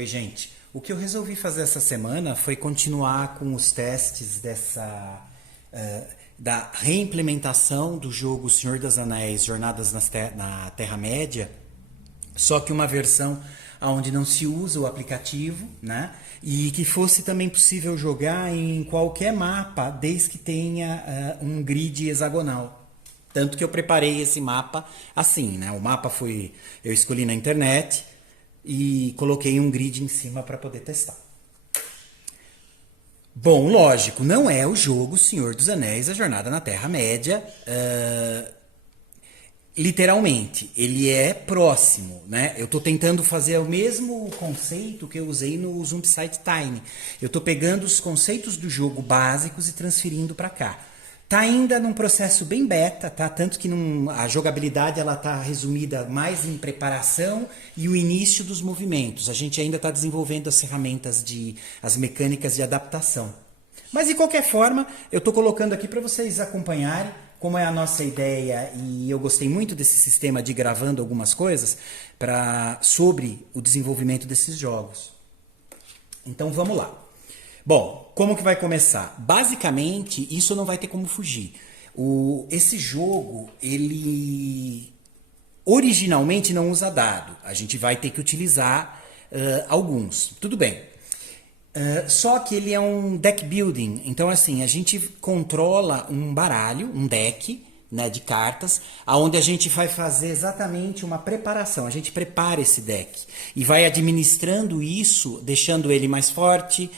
Oi, gente. O que eu resolvi fazer essa semana foi continuar com os testes da reimplementação do jogo Senhor dos Anéis, Jornadas na Terra-média, só que uma versão onde não se usa o aplicativo, né? E que fosse também possível jogar em qualquer mapa, desde que tenha um grid hexagonal. Tanto que eu preparei esse mapa assim, né? O mapa eu escolhi na internet e coloquei um grid em cima para poder testar. Bom, lógico, não é o jogo Senhor dos Anéis, a Jornada na Terra-média, literalmente, ele é próximo, né? Eu estou tentando fazer o mesmo conceito que eu usei no Zombicide Time. Eu estou pegando os conceitos do jogo básicos e transferindo para cá. Tá ainda num processo bem beta, tá? Tanto que a jogabilidade ela tá resumida mais em preparação e o início dos movimentos. A gente ainda está desenvolvendo as ferramentas as mecânicas de adaptação. Mas de qualquer forma, eu estou colocando aqui para vocês acompanharem como é a nossa ideia, e eu gostei muito desse sistema de ir gravando algumas coisas sobre o desenvolvimento desses jogos. Então vamos lá. Bom, como que vai começar? Basicamente, isso não vai ter como fugir. Esse jogo, ele originalmente não usa dado. A gente vai ter que utilizar alguns. Tudo bem. Só que ele é um deck building. Então, assim, a gente controla um baralho, um deck, né, de cartas, aonde a gente vai fazer exatamente uma preparação. A gente prepara esse deck e vai administrando isso, deixando ele mais forte,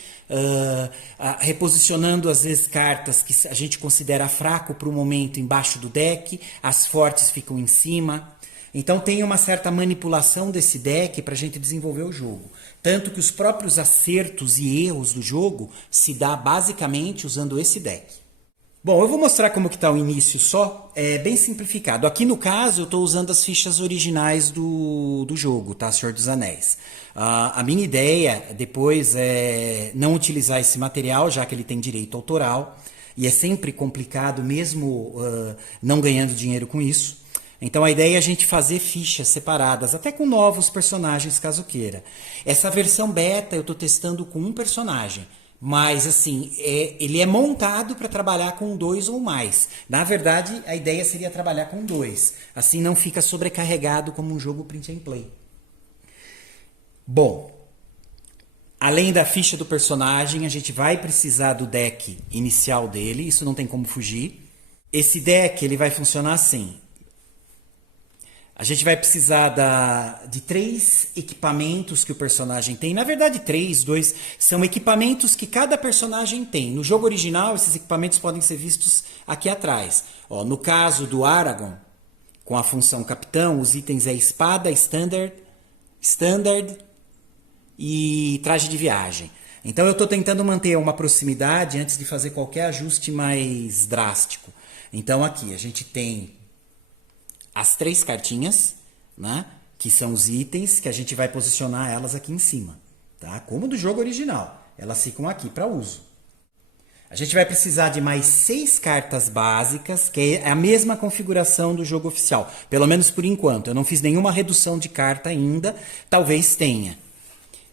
reposicionando às vezes cartas que a gente considera fraco para o momento embaixo do deck, as fortes ficam em cima. Então tem uma certa manipulação desse deck para a gente desenvolver o jogo. Tanto que os próprios acertos e erros do jogo se dá basicamente usando esse deck. Bom, eu vou mostrar como que está o início só, bem simplificado. Aqui no caso eu estou usando as fichas originais do jogo, tá? Senhor dos Anéis. A minha ideia depois é não utilizar esse material, já que ele tem direito autoral, e é sempre complicado mesmo não ganhando dinheiro com isso. Então a ideia é a gente fazer fichas separadas, até com novos personagens, caso queira. Essa versão beta eu estou testando com um personagem. Mas, assim, ele é montado para trabalhar com 2 ou mais. Na verdade, a ideia seria trabalhar com 2. Assim não fica sobrecarregado como um jogo print and play. Bom, além da ficha do personagem, a gente vai precisar do deck inicial dele. Isso não tem como fugir. Esse deck ele vai funcionar assim. A gente vai precisar de 3 equipamentos que o personagem tem. Na verdade, 2 são equipamentos que cada personagem tem. No jogo original, esses equipamentos podem ser vistos aqui atrás. Ó, no caso do Aragorn, com a função capitão, os itens é espada, standard e traje de viagem. Então eu estou tentando manter uma proximidade antes de fazer qualquer ajuste mais drástico. Então aqui a gente tem as 3 cartinhas, né, que são os itens que a gente vai posicionar elas aqui em cima, tá? Como do jogo original, elas ficam aqui para uso. A gente vai precisar de mais 6 cartas básicas, que é a mesma configuração do jogo oficial, pelo menos por enquanto. Eu não fiz nenhuma redução de carta ainda, talvez tenha.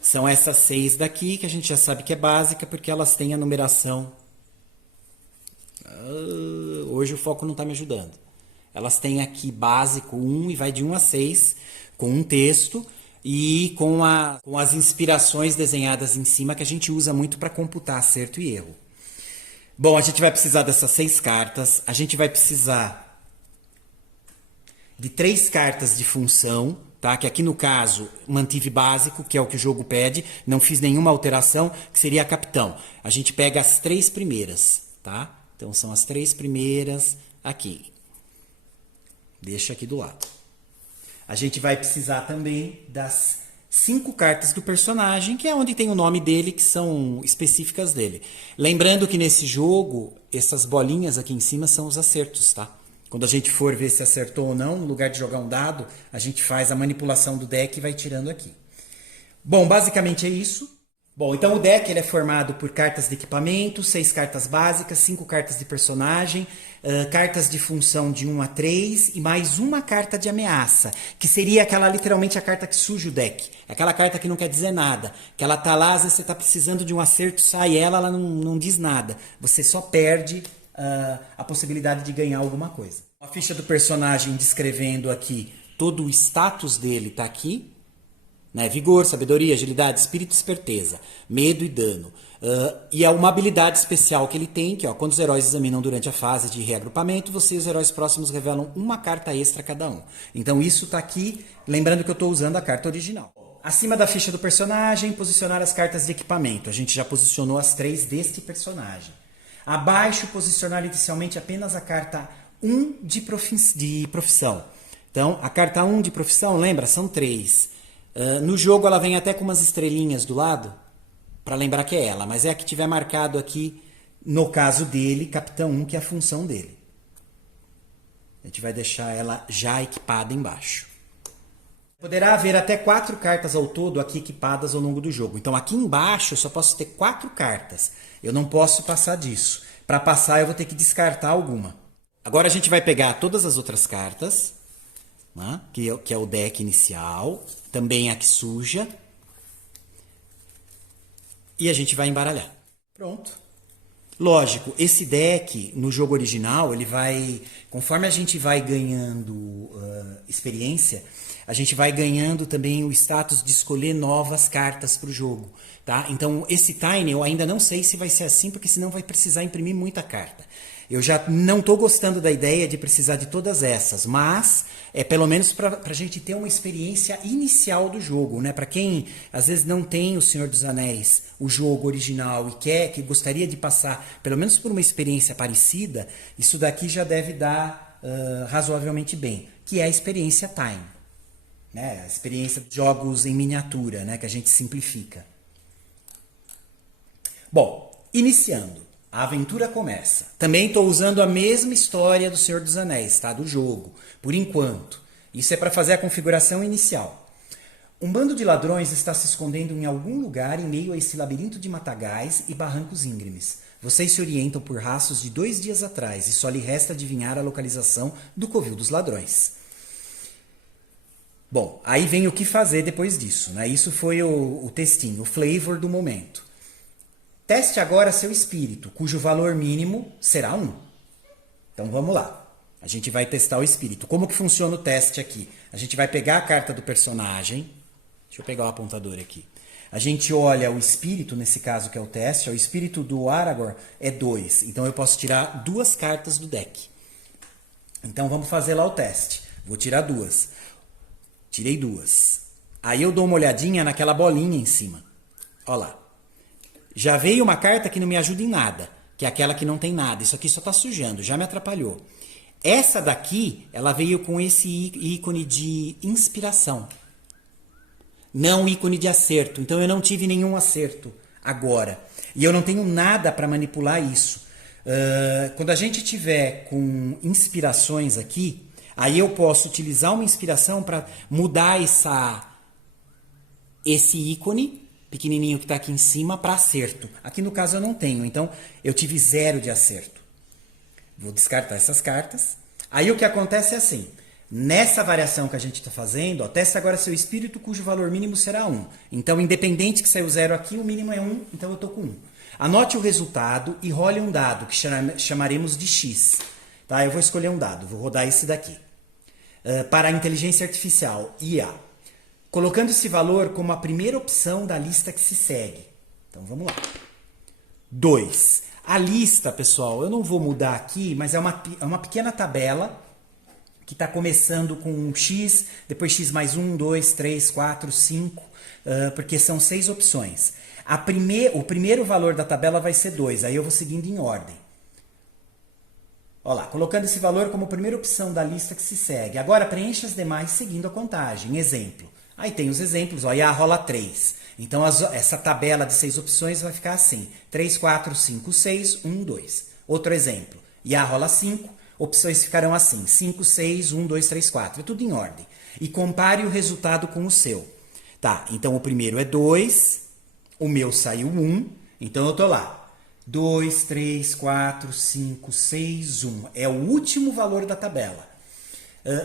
São essas 6 daqui, que a gente já sabe que é básica, porque elas têm a numeração. Hoje o foco não está me ajudando. Elas têm aqui básico 1 e vai de 1 a 6, com um texto e com as inspirações desenhadas em cima, que a gente usa muito para computar acerto e erro. Bom, a gente vai precisar dessas 6 cartas, a gente vai precisar de 3 cartas de função, tá? Que aqui no caso mantive básico, que é o que o jogo pede, não fiz nenhuma alteração, que seria a capitão. A gente pega as 3 primeiras, tá? Então são as 3 primeiras aqui. Deixa aqui do lado. A gente vai precisar também das 5 cartas do personagem, que é onde tem o nome dele, que são específicas dele. Lembrando que nesse jogo, essas bolinhas aqui em cima são os acertos, tá? Quando a gente for ver se acertou ou não, no lugar de jogar um dado, a gente faz a manipulação do deck e vai tirando aqui. Bom, basicamente é isso. Bom, então o deck ele é formado por cartas de equipamento, 6 cartas básicas, 5 cartas de personagem, cartas de função de 1 a 3 e mais uma carta de ameaça, que seria aquela literalmente a carta que suja o deck. Aquela carta que não quer dizer nada, que ela tá lá, às vezes você tá precisando de um acerto, sai ela não diz nada. Você só perde a possibilidade de ganhar alguma coisa. A ficha do personagem descrevendo aqui todo o status dele tá aqui. Né? Vigor, sabedoria, agilidade, espírito e esperteza, medo e dano. E é uma habilidade especial que ele tem, que ó, quando os heróis examinam durante a fase de reagrupamento, você e os heróis próximos revelam uma carta extra cada um. Então isso está aqui, lembrando que eu estou usando a carta original. Acima da ficha do personagem, posicionar as cartas de equipamento. A gente já posicionou as 3 deste personagem. Abaixo, posicionar inicialmente apenas a carta 1 de profissão. Então, a carta 1 de profissão, lembra, são 3. No jogo ela vem até com umas estrelinhas do lado, para lembrar que é ela, mas é a que tiver marcado aqui, no caso dele, Capitão 1, que é a função dele. A gente vai deixar ela já equipada embaixo. Poderá haver até 4 cartas ao todo aqui equipadas ao longo do jogo. Então aqui embaixo eu só posso ter 4 cartas. Eu não posso passar disso. Para passar eu vou ter que descartar alguma. Agora a gente vai pegar todas as outras cartas, né, que é o deck inicial, também a que suja, e a gente vai embaralhar. Pronto. Lógico, esse deck, no jogo original, ele vai, conforme a gente vai ganhando experiência, a gente vai ganhando também o status de escolher novas cartas para o jogo. Tá? Então, esse Tiny eu ainda não sei se vai ser assim, porque senão vai precisar imprimir muita carta. Eu já não estou gostando da ideia de precisar de todas essas, mas é pelo menos para a gente ter uma experiência inicial do jogo, né? Para quem às vezes não tem o Senhor dos Anéis, o jogo original, e que gostaria de passar pelo menos por uma experiência parecida, isso daqui já deve dar razoavelmente bem, que é a experiência Time, né? A experiência de jogos em miniatura, né? Que a gente simplifica. Bom, iniciando. A aventura começa. Também estou usando a mesma história do Senhor dos Anéis, tá? Do jogo, por enquanto. Isso é para fazer a configuração inicial. Um bando de ladrões está se escondendo em algum lugar em meio a esse labirinto de matagais e barrancos íngremes. Vocês se orientam por rastros de 2 dias atrás e só lhe resta adivinhar a localização do covil dos ladrões. Bom, aí vem o que fazer depois disso, né? Isso foi o textinho, o flavor do momento. Teste agora seu espírito, cujo valor mínimo será 1. Então vamos lá. A gente vai testar o espírito. Como que funciona o teste aqui? A gente vai pegar a carta do personagem. Deixa eu pegar o apontador aqui. A gente olha o espírito, nesse caso que é o teste. O espírito do Aragorn é 2. Então eu posso tirar 2 cartas do deck. Então vamos fazer lá o teste. Vou tirar 2. Tirei 2. Aí eu dou uma olhadinha naquela bolinha em cima. Olha lá. Já veio uma carta que não me ajuda em nada, que é aquela que não tem nada. Isso aqui só está sujando, já me atrapalhou. Essa daqui, ela veio com esse ícone de inspiração. Não ícone de acerto. Então eu não tive nenhum acerto agora. E eu não tenho nada para manipular isso. Quando a gente tiver com inspirações aqui, aí eu posso utilizar uma inspiração para mudar esse ícone pequenininho que está aqui em cima para acerto. Aqui no caso eu não tenho, então eu tive 0 de acerto. Vou descartar essas cartas. Aí o que acontece é assim, nessa variação que a gente está fazendo, ó, testa agora seu espírito cujo valor mínimo será 1. Então, independente que saiu 0 aqui, o mínimo é 1, então eu estou com 1. Anote o resultado e role um dado, que chamaremos de X. Tá? Eu vou escolher um dado, vou rodar esse daqui. Para a inteligência artificial, IA. Colocando esse valor como a primeira opção da lista que se segue. Então, vamos lá. 2. A lista, pessoal, eu não vou mudar aqui, mas é uma pequena tabela que está começando com um X, depois X mais 1, 2, 3, 4, 5, porque são 6 opções. O primeiro valor da tabela vai ser 2, aí eu vou seguindo em ordem. Olha lá, colocando esse valor como primeira opção da lista que se segue. Agora preencha as demais seguindo a contagem. Exemplo. Aí tem os exemplos, ó, IA rola 3. Então essa tabela de 6 opções vai ficar assim. 3, 4, 5, 6, 1, 2. Outro exemplo. IA rola 5, opções ficarão assim. 5, 6, 1, 2, 3, 4. É tudo em ordem. E compare o resultado com o seu. Tá, então o primeiro é 2, O meu saiu 1, então eu tô lá. 2, 3, 4, 5, 6, 1. É o último valor da tabela.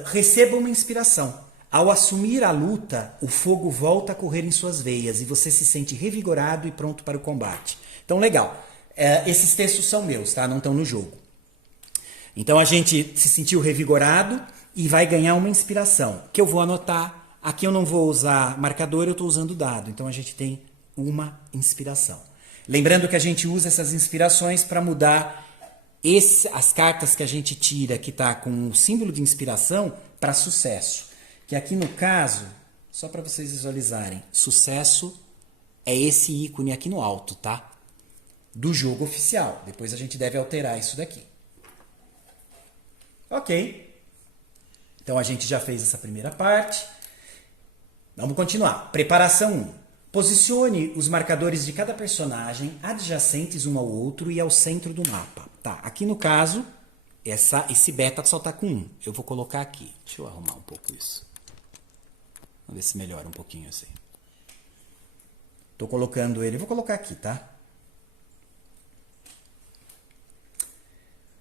Receba uma inspiração. Ao assumir a luta, o fogo volta a correr em suas veias e você se sente revigorado e pronto para o combate. Então, legal. Esses textos são meus, tá? Não estão no jogo. Então, a gente se sentiu revigorado e vai ganhar uma inspiração, que eu vou anotar. Aqui eu não vou usar marcador, eu estou usando dado. Então, a gente tem uma inspiração. Lembrando que a gente usa essas inspirações para mudar as cartas que a gente tira, que está com o símbolo de inspiração, para sucesso. Que aqui no caso, só para vocês visualizarem, sucesso é esse ícone aqui no alto, tá? Do jogo oficial. Depois a gente deve alterar isso daqui. Ok. Então a gente já fez essa primeira parte. Vamos continuar. Preparação 1. Posicione os marcadores de cada personagem adjacentes um ao outro e ao centro do mapa. Tá, aqui no caso, esse beta só está com 1. Eu vou colocar aqui. Deixa eu arrumar um pouco isso. Vamos ver se melhora um pouquinho assim. Estou colocando ele, vou colocar aqui, tá?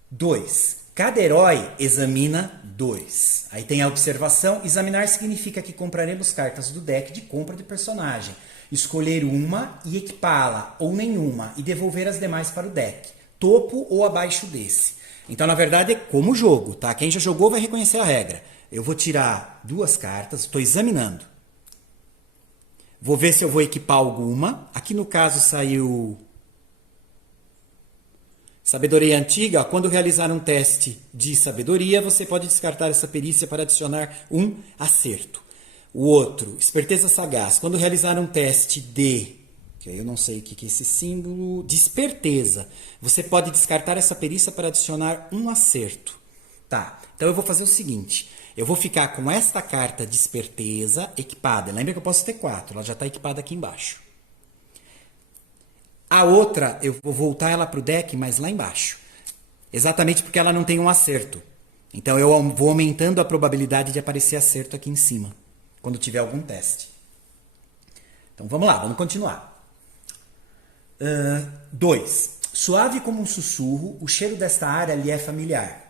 2. Cada herói examina 2. Aí tem a observação. Examinar significa que compraremos cartas do deck de compra de personagem. Escolher uma e equipá-la, ou nenhuma, e devolver as demais para o deck. Topo ou abaixo desse. Então, na verdade, é como jogo, tá? Quem já jogou vai reconhecer a regra. Eu vou tirar 2 cartas, estou examinando. Vou ver se eu vou equipar alguma. Aqui no caso saiu Sabedoria Antiga. Quando realizar um teste de sabedoria, você pode descartar essa perícia para adicionar um acerto. O outro, Esperteza Sagaz. Quando realizar um teste de... que eu não sei o que é esse símbolo. De esperteza. Você pode descartar essa perícia para adicionar um acerto. Tá, então eu vou fazer o seguinte. Eu vou ficar com esta carta de esperteza equipada. Lembra que eu posso ter 4. Ela já está equipada aqui embaixo. A outra, eu vou voltar ela para o deck, mas lá embaixo. Exatamente porque ela não tem um acerto. Então eu vou aumentando a probabilidade de aparecer acerto aqui em cima. Quando tiver algum teste. Então vamos lá, vamos continuar. 2. Suave como um sussurro, o cheiro desta área lhe é familiar.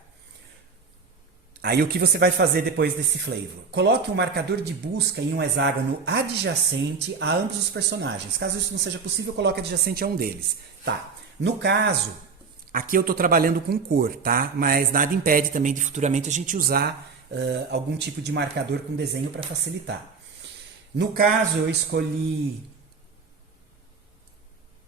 Aí o que você vai fazer depois desse flavor? Coloque um marcador de busca em um hexágono adjacente a ambos os personagens. Caso isso não seja possível, coloque adjacente a um deles. Tá. No caso, aqui eu estou trabalhando com cor, tá? Mas nada impede também de futuramente a gente usar algum tipo de marcador com desenho para facilitar. No caso, eu escolhi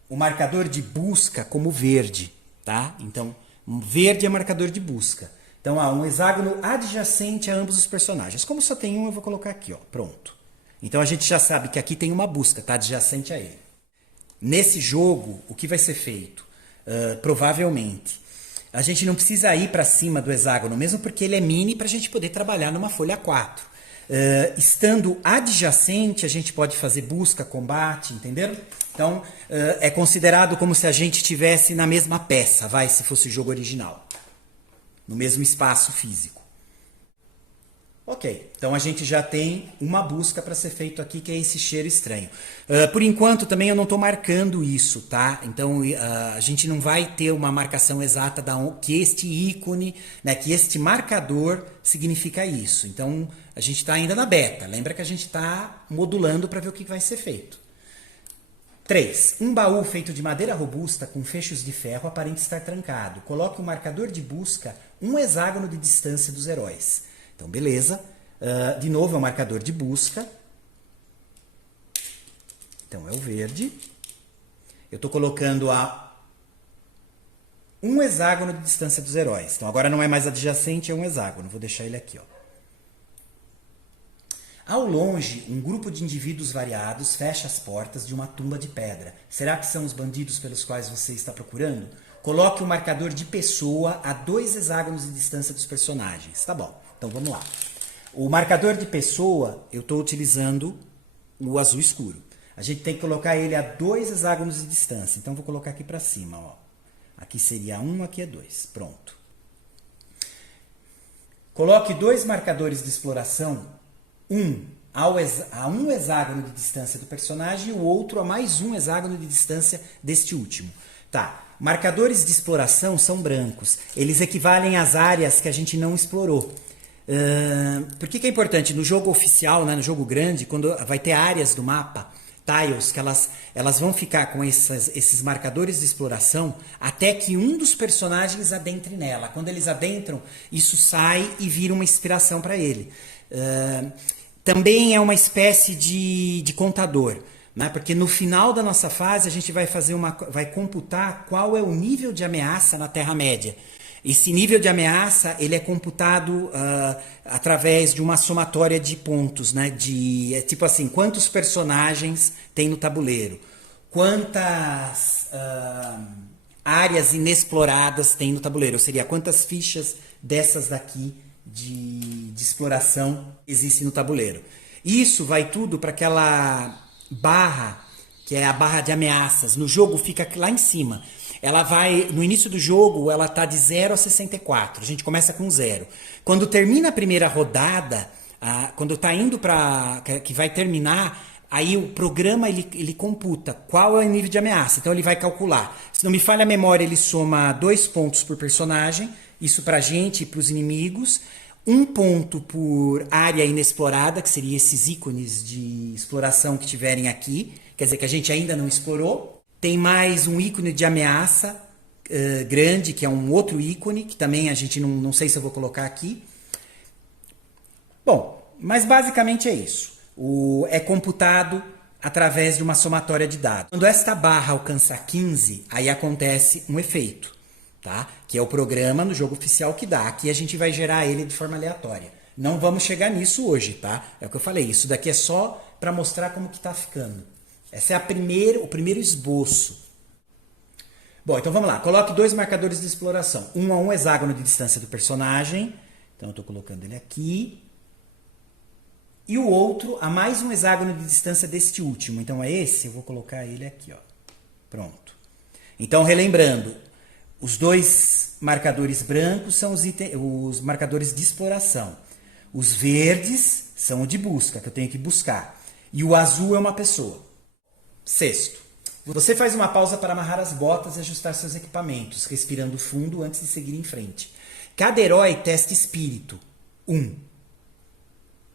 o marcador de busca como verde, tá? Então, verde é marcador de busca. Então, há um hexágono adjacente a ambos os personagens. Como só tem um, eu vou colocar aqui, ó, pronto. Então, a gente já sabe que aqui tem uma busca, tá adjacente a ele. Nesse jogo, o que vai ser feito? Provavelmente, a gente não precisa ir para cima do hexágono, mesmo porque ele é mini para a gente poder trabalhar numa folha 4. Estando adjacente, a gente pode fazer busca, combate, entenderam? Então, é considerado como se a gente estivesse na mesma peça, se fosse o jogo original. No mesmo espaço físico. Ok, então a gente já tem uma busca para ser feito aqui, que é esse cheiro estranho. Por enquanto também eu não estou marcando isso, tá? Então a gente não vai ter uma marcação exata que este ícone, né, que este marcador significa isso. Então a gente está ainda na beta, lembra que a gente está modulando para ver o que vai ser feito. 3. Um baú feito de madeira robusta com fechos de ferro aparente estar trancado. Coloque o marcador de busca um hexágono de distância dos heróis. Então, beleza. De novo, é o marcador de busca. Então, é o verde. Eu estou colocando a um hexágono de distância dos heróis. Então, agora não é mais adjacente, é um hexágono. Vou deixar ele aqui, ó. Ao longe, um grupo de indivíduos variados fecha as portas de uma tumba de pedra. Será que são os bandidos pelos quais você está procurando? Coloque o marcador de pessoa a 2 hexágonos de distância dos personagens. Tá bom, então vamos lá. O marcador de pessoa, eu estou utilizando o azul escuro. A gente tem que colocar ele a 2 hexágonos de distância. Então, vou colocar aqui para cima. Ó. Aqui seria 1, aqui é 2. Pronto. Coloque 2 marcadores de exploração. Um a um hexágono de distância do personagem e o outro a mais um hexágono de distância deste último. Tá. Marcadores de exploração são brancos. Eles equivalem às áreas que a gente não explorou. Por que é importante? No jogo oficial, né, no jogo grande, quando vai ter áreas do mapa, tiles, que elas vão ficar com esses marcadores de exploração até que um dos personagens adentre nela. Quando eles adentram, isso sai e vira uma inspiração para ele. Também é uma espécie de contador, né? Porque no final da nossa fase a gente vai computar qual é o nível de ameaça na Terra-média. Esse nível de ameaça ele é computado através de uma somatória de pontos, né? É tipo assim, quantos personagens tem no tabuleiro, quantas áreas inexploradas tem no tabuleiro, ou seria quantas fichas dessas daqui de exploração existem no tabuleiro. Isso vai tudo para aquela barra, que é a barra de ameaças. No jogo fica lá em cima. Ela vai, no início do jogo, ela tá de 0 a 64. A gente começa com 0. Quando termina a primeira rodada, quando tá indo para que vai terminar, aí o programa ele computa qual é o nível de ameaça. Então ele vai calcular. Se não me falha a memória, ele soma 2 pontos por personagem, isso pra gente e pros inimigos. 1 ponto por área inexplorada, que seria esses ícones de exploração que tiverem aqui. Quer dizer que a gente ainda não explorou. Tem mais um ícone de ameaça grande, que é um outro ícone, que também a gente não sei se eu vou colocar aqui. Bom, mas basicamente é isso. É computado através de uma somatória de dados. Quando esta barra alcança 15, aí acontece um efeito, tá? Que é o programa no jogo oficial que dá. Aqui a gente vai gerar ele de forma aleatória. Não vamos chegar nisso hoje, tá? É o que eu falei, isso daqui é só para mostrar como que tá ficando. Esse é o primeiro esboço. Bom, então vamos lá. Coloque 2 marcadores de exploração. Um a um hexágono de distância do personagem. Então eu estou colocando ele aqui. E o outro a mais um hexágono de distância deste último. Então é esse, eu vou colocar ele aqui, ó. Pronto. Então, relembrando, os 2 marcadores brancos são os marcadores de exploração. Os verdes são o de busca, que eu tenho que buscar. E o azul é uma pessoa. Sexto, você faz uma pausa para amarrar as botas e ajustar seus equipamentos, respirando fundo antes de seguir em frente. Cada herói testa espírito. 1.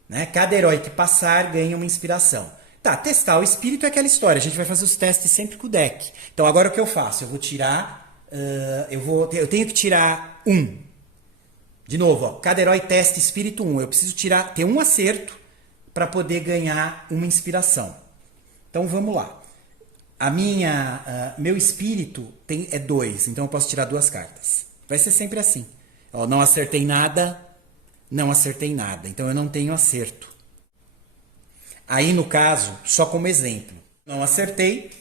Né? Cada herói que passar ganha uma inspiração. Tá, testar o espírito é aquela história. A gente vai fazer os testes sempre com o deck. Então agora o que eu faço? Eu vou tirar... eu tenho que tirar 1. De novo, ó, cada herói testa espírito 1. Eu preciso ter um acerto para poder ganhar uma inspiração. Então vamos lá. Meu espírito é 2, então eu posso tirar 2 cartas. Vai ser sempre assim. Ó, não acertei nada, não acertei nada. Então eu não tenho acerto. Aí no caso, só como exemplo, não acertei,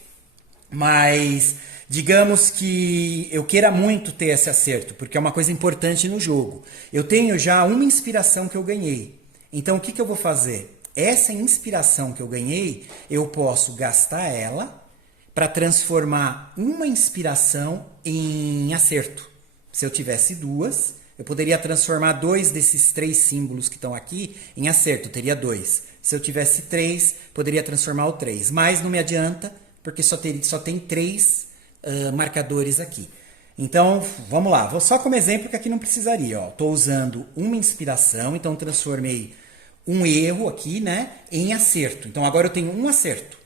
mas digamos que eu queira muito ter esse acerto, porque é uma coisa importante no jogo. Eu tenho já uma inspiração que eu ganhei. Então o que eu vou fazer? Essa inspiração que eu ganhei, eu posso gastar ela para transformar uma inspiração em acerto. Se eu tivesse 2, eu poderia transformar 2 desses 3 símbolos que estão aqui em acerto, eu teria 2. Se eu tivesse 3, poderia transformar o 3. Mas não me adianta, porque só tem 3 marcadores aqui. Então, vamos lá. Vou só como exemplo que aqui não precisaria. Estou usando uma inspiração, então transformei um erro aqui, né, em acerto. Então agora eu tenho um acerto.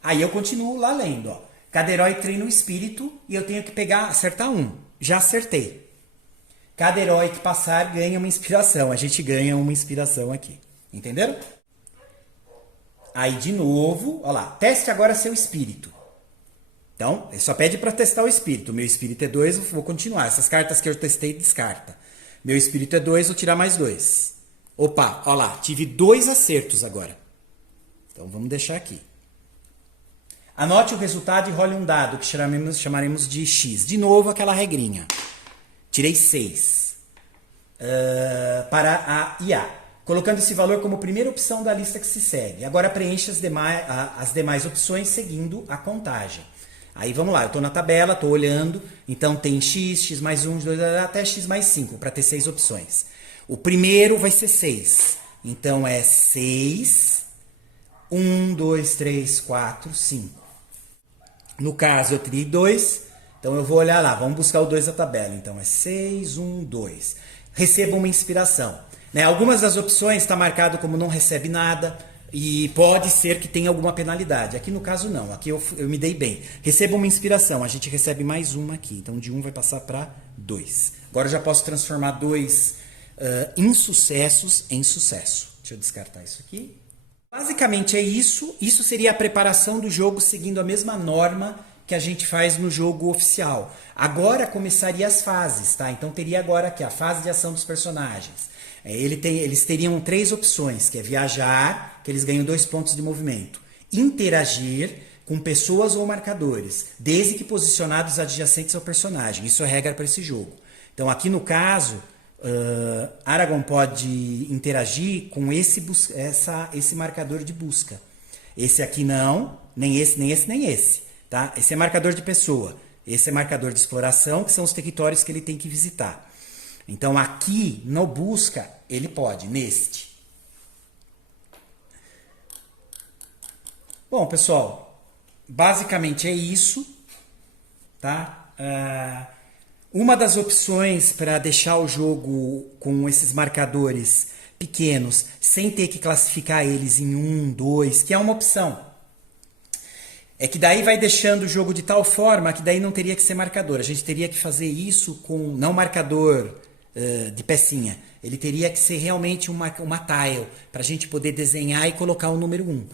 Aí eu continuo lá lendo, ó. Cada herói treina o espírito e eu tenho que acertar 1. Já acertei. Cada herói que passar ganha uma inspiração. A gente ganha uma inspiração aqui. Entenderam? Aí de novo, ó lá. Teste agora seu espírito. Então, ele só pede para testar o espírito. Meu espírito é 2, eu vou continuar. Essas cartas que eu testei, descarta. Meu espírito é 2, vou tirar mais 2. Opa, ó lá, tive 2 acertos agora. Então vamos deixar aqui. Anote o resultado e role um dado, que chamaremos de X. De novo, aquela regrinha. Tirei 6. Para a IA. Colocando esse valor como primeira opção da lista que se segue. Agora preencha as demais opções seguindo a contagem. Aí vamos lá, eu estou na tabela, estou olhando. Então tem X, X mais 1, 2, até X mais 5, para ter 6 opções. O primeiro vai ser 6. Então é 6 1, 2, 3, 4, 5. No caso, eu tirei 2, então eu vou olhar lá, vamos buscar o 2 da tabela. Então é 6, 1, 2. Receba uma inspiração. Né? Algumas das opções está marcado como não recebe nada e pode ser que tenha alguma penalidade. Aqui no caso não, aqui eu me dei bem. Receba uma inspiração, a gente recebe mais uma aqui. Então de 1 vai passar para 2. Agora eu já posso transformar 2 insucessos em sucesso. Deixa eu descartar isso aqui. Basicamente é isso. Isso seria a preparação do jogo seguindo a mesma norma que a gente faz no jogo oficial. Agora começaria as fases, tá? Então teria agora aqui a fase de ação dos personagens. Eles teriam 3 opções, que é viajar, que eles ganham 2 pontos de movimento. Interagir com pessoas ou marcadores, desde que posicionados adjacentes ao personagem. Isso é regra para esse jogo. Então aqui no caso... Aragorn pode interagir com esse marcador de busca. Esse aqui não, nem esse, nem esse, nem esse. Tá? Esse é marcador de pessoa. Esse é marcador de exploração, que são os territórios que ele tem que visitar. Então aqui no busca, ele pode, neste. Bom, pessoal, basicamente é isso. Tá? Uma das opções para deixar o jogo com esses marcadores pequenos, sem ter que classificar eles em 1, 2, que é uma opção, é que daí vai deixando o jogo de tal forma que daí não teria que ser marcador. A gente teria que fazer isso com, não marcador de pecinha, ele teria que ser realmente uma tile, para a gente poder desenhar e colocar o número 1.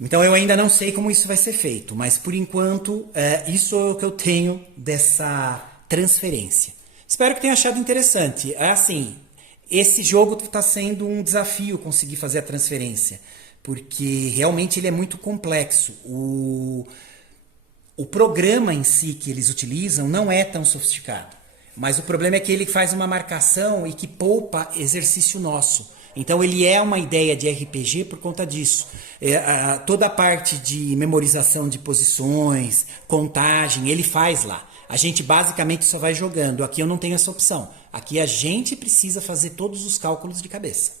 Então eu ainda não sei como isso vai ser feito, mas por enquanto isso é o que eu tenho dessa transferência. Espero que tenha achado interessante. Assim, esse jogo está sendo um desafio conseguir fazer a transferência, porque realmente ele é muito complexo. O programa em si que eles utilizam não é tão sofisticado, mas o problema é que ele faz uma marcação e que poupa exercício nosso. Então ele é uma ideia de RPG por conta disso. Toda a parte de memorização de posições, contagem, ele faz lá. A gente basicamente só vai jogando. Aqui eu não tenho essa opção. Aqui a gente precisa fazer todos os cálculos de cabeça.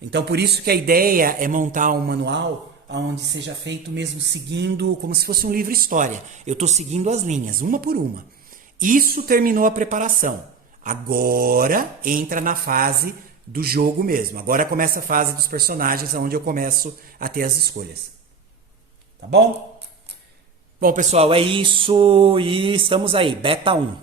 Então por isso que a ideia é montar um manual onde seja feito mesmo seguindo, como se fosse um livro história. Eu estou seguindo as linhas, uma por uma. Isso terminou a preparação. Agora entra na fase do jogo mesmo. Agora começa a fase dos personagens, onde eu começo a ter as escolhas. Tá bom? Bom, pessoal, é isso e estamos aí, beta 1.